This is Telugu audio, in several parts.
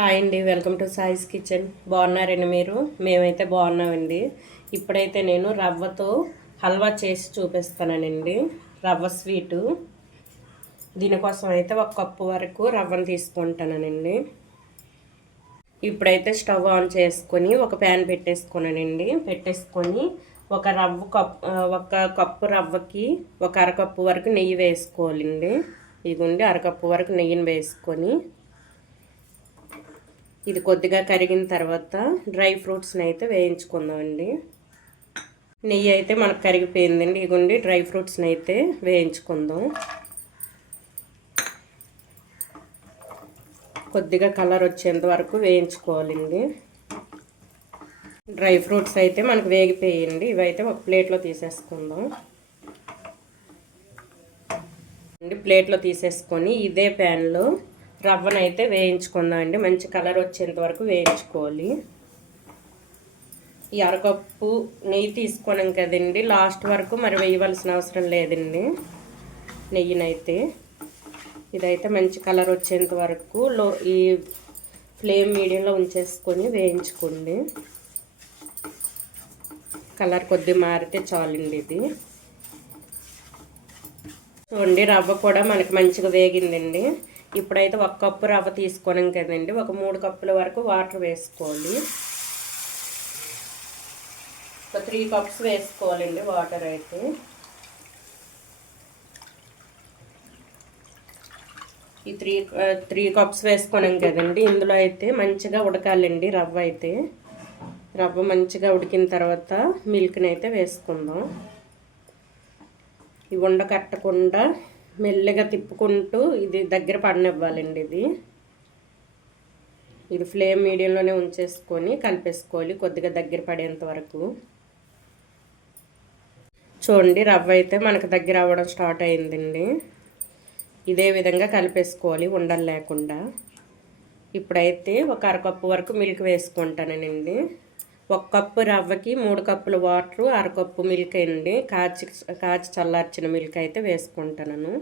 హాయ్ అండి వెల్కమ్ టు సాయిస్ కిచెన్. బాగున్నారండి మీరు? మేమైతే బాగున్నామండి. ఇప్పుడైతే నేను రవ్వతో హల్వా చేసి చూపిస్తానండి. రవ్వ స్వీటు. దీనికోసం అయితే ఒక కప్పు వరకు రవ్వను తీసుకుంటానండి. ఇప్పుడైతే స్టవ్ ఆన్ చేసుకొని ఒక ప్యాన్ పెట్టేసుకున్నానండి. పెట్టేసుకొని ఒక రవ్వ కప్ ఒక కప్పు రవ్వకి ఒక అరకప్పు వరకు నెయ్యి వేసుకోవాలండి. ఇదిగోండి అరకప్పు వరకు నెయ్యిని వేసుకొని ఇది కొద్దిగా కరిగిన తర్వాత డ్రై ఫ్రూట్స్ని అయితే వేయించుకుందామండి. నెయ్యి అయితే మనకు కరిగిపోయిందండి. ఇగుండి డ్రై ఫ్రూట్స్ని అయితే వేయించుకుందాం. కొద్దిగా కలర్ వచ్చేంత వరకు వేయించుకోవాలండి. డ్రై ఫ్రూట్స్ అయితే మనకు వేగిపోయండి ఇవైతే ఒక ప్లేట్లో తీసేసుకుందాం. ప్లేట్లో తీసేసుకొని ఇదే ప్యాన్లో రవ్వనైతే వేయించుకుందామండి. మంచి కలర్ వచ్చేంత వరకు వేయించుకోవాలి. ఈ అరకప్పు నెయ్యి తీసుకున్నాం కదండి. లాస్ట్ వరకు మరి వేయవలసిన అవసరం లేదండి. నెయ్యినైతే ఇదైతే మంచి కలర్ వచ్చేంత వరకు లో ఈ ఫ్లేమ్ మీడియంలో ఉంచేసుకొని వేయించుకోండి. కలర్ కొద్ది మారితే చాలండి ఇది. చూడండి రవ్వ కూడా మనకి మంచిగా వేగిందండి. ఇప్పుడైతే ఒక కప్పు రవ్వ తీసుకున్నాం కదండి. ఒక మూడు కప్పుల వరకు వాటర్ వేసుకోవాలి. ఒక త్రీ కప్స్ వేసుకోవాలండి వాటర్ అయితే. ఈ త్రీ త్రీ కప్స్ వేసుకున్నాం కదండి. ఇందులో అయితే మంచిగా ఉడకాలండి రవ్వ అయితే. రవ్వ మంచిగా ఉడికిన తర్వాత మిల్క్ని అయితే వేసుకుందాం. ఈ ఉండ కట్టకుండా మెల్లగా తిప్పుకుంటూ ఇది దగ్గర పడనివ్వాలండి ఇది. ఇది ఫ్లేమ్ మీడియంలోనే ఉంచేసుకొని కలిపేసుకోవాలి కొద్దిగా దగ్గర పడేంత వరకు. చూడండి రవ్వ అయితే మనకు దగ్గర అవ్వడం స్టార్ట్ అయిందండి. ఇదే విధంగా కలిపేసుకోవాలి ఉండలు లేకుండా. ఇప్పుడైతే ఒక అరకప్పు వరకు మిల్క్ వేసుకుంటానండి. ఒక కప్పు రవ్వకి మూడు కప్పుల వాటరు అరకప్పు మిల్క్ అండి. కాచి కాచి చల్లార్చిన మిల్క్ అయితే వేసుకుంటాను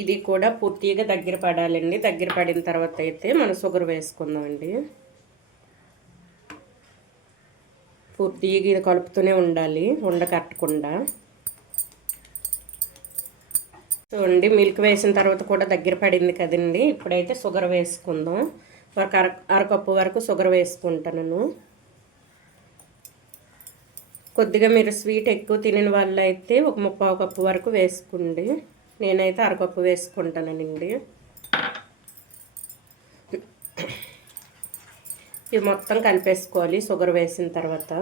ఇది కూడా పూర్తిగా దగ్గర పడాలండి. దగ్గర పడిన తర్వాత అయితే మనం షుగర్ వేసుకుందామండి. పూర్తిగా ఇది కలుపుతూనే ఉండాలి ఉండ కట్టకుండా చూడండి మిల్క్ వేసిన తర్వాత కూడా దగ్గర పడింది కదండి. ఇప్పుడైతే షుగర్ వేసుకుందాం. ఒక అర అరకప్పు వరకు షుగర్ వేసుకుంటాను కొద్దిగా మీరు స్వీట్ ఎక్కువ తినని వాళ్ళు అయితే ఒక ముప్పావు కప్పు వరకు వేసుకోండి. నేనైతే అరకప్పు వేసుకుంటానండి. ఇవి మొత్తం కలిపేసుకోవాలి షుగర్ వేసిన తర్వాత.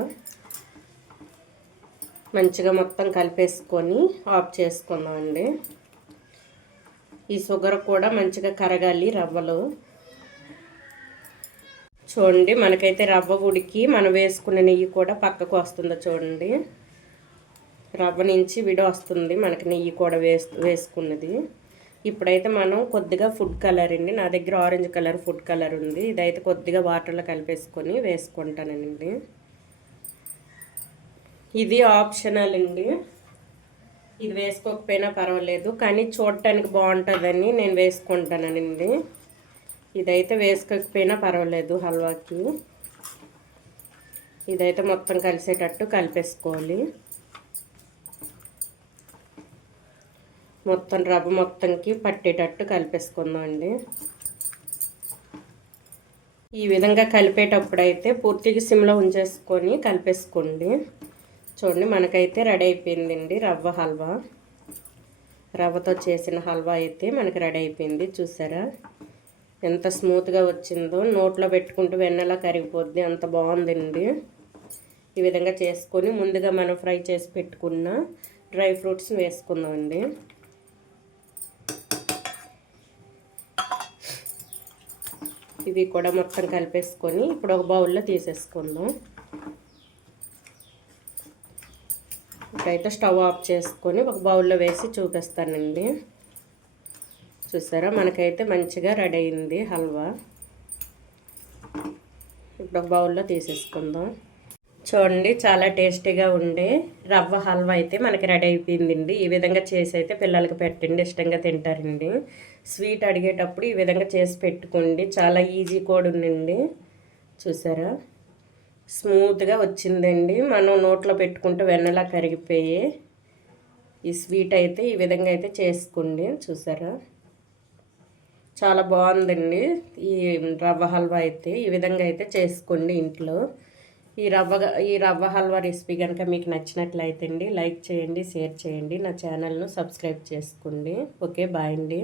మంచిగా మొత్తం కలిపేసుకొని ఆఫ్ చేసుకుందామండి. ఈ షుగర్ కూడా మంచిగా కరగాలి రవ్వలో. చూడండి మనకైతే రవ్వ ఉడికి మనం వేసుకున్న నెయ్యి కూడా పక్కకు వస్తుందో చూడండి. రవ్వ నుంచి విడ వస్తుంది మనకి నెయ్యి కూడా వేస్ వేసుకున్నది. ఇప్పుడైతే మనం కొద్దిగా ఫుడ్ కలర్ అండి నా దగ్గర ఆరెంజ్ కలర్ ఫుడ్ కలర్ ఉంది. ఇదైతే కొద్దిగా వాటర్లో కలిపేసుకొని వేసుకుంటానండి. ఇది ఆప్షనల్ అండి. ఇది వేసుకోకపోయినా పర్వాలేదు కానీ చూడటానికి బాగుంటుందని నేను వేసుకుంటానండి. ఇదైతే వేసుకోకపోయినా పర్వాలేదు హల్వాకి. ఇదైతే మొత్తం కలిసేటట్టు కలిపేసుకోవాలి. మొత్తం రవ్వ మొత్తంకి పట్టేటట్టు కలిపేసుకుందామండి. ఈ విధంగా కలిపేటప్పుడు అయితే పూర్తిగా సిమ్లో ఉంచేసుకొని కలిపేసుకోండి. చూడండి మనకైతే రెడీ అయిపోయిందండి రవ్వ హల్వా. రవ్వతో చేసిన హల్వా అయితే మనకి రెడీ అయిపోయింది చూసారా? ఎంత స్మూత్గా వచ్చిందో నోట్లో పెట్టుకుంటూ వెన్నెలా కరిగిపోద్ది అంత బాగుందండి. ఈ విధంగా చేసుకొని ముందుగా మనం ఫ్రై చేసి పెట్టుకున్న డ్రై ఫ్రూట్స్ వేసుకుందామండి. ఇవి కూడా మొత్తం కలిపేసుకొని ఇప్పుడు ఒక బౌల్లో తీసేసుకుందాం. ఇప్పుడైతే స్టవ్ ఆఫ్ చేసుకొని ఒక బౌల్లో వేసి చూపిస్తానండి. చూసారా? మనకైతే మంచిగా రెడీ అయింది హల్వా. ఇప్పుడు ఒక బౌల్లో తీసేసుకుందాం. చూడండి చాలా టేస్టీగా ఉండే రవ్వ హల్వా అయితే మనకి రెడీ అయిపోయిందండి. ఈ విధంగా చేసి అయితే పిల్లలకి పెట్టండి ఇష్టంగా తింటారండి. స్వీట్ అడిగేటప్పుడు ఈ విధంగా చేసి పెట్టుకోండి. చాలా ఈజీ కూడా ఉందండి. చూసారా? స్మూత్గా వచ్చిందండి. మనం నోట్లో పెట్టుకుంటే వెన్నలా కరిగిపోయి ఈ స్వీట్ అయితే ఈ విధంగా అయితే చేసుకోండి. చూసారా? చాలా బాగుందండి. ఈ రవ్వ హల్వా అయితే ఈ విధంగా అయితే చేసుకోండి ఇంట్లో. ఈ రవ్వ ఈ రవ్వ హల్వా రెసిపీ కనుక మీకు నచ్చినట్లయితే అండి లైక్ చేయండి షేర్ చేయండి. నా ఛానల్ను సబ్స్క్రైబ్ చేసుకోండి. ఓకే బాయ్ అండి.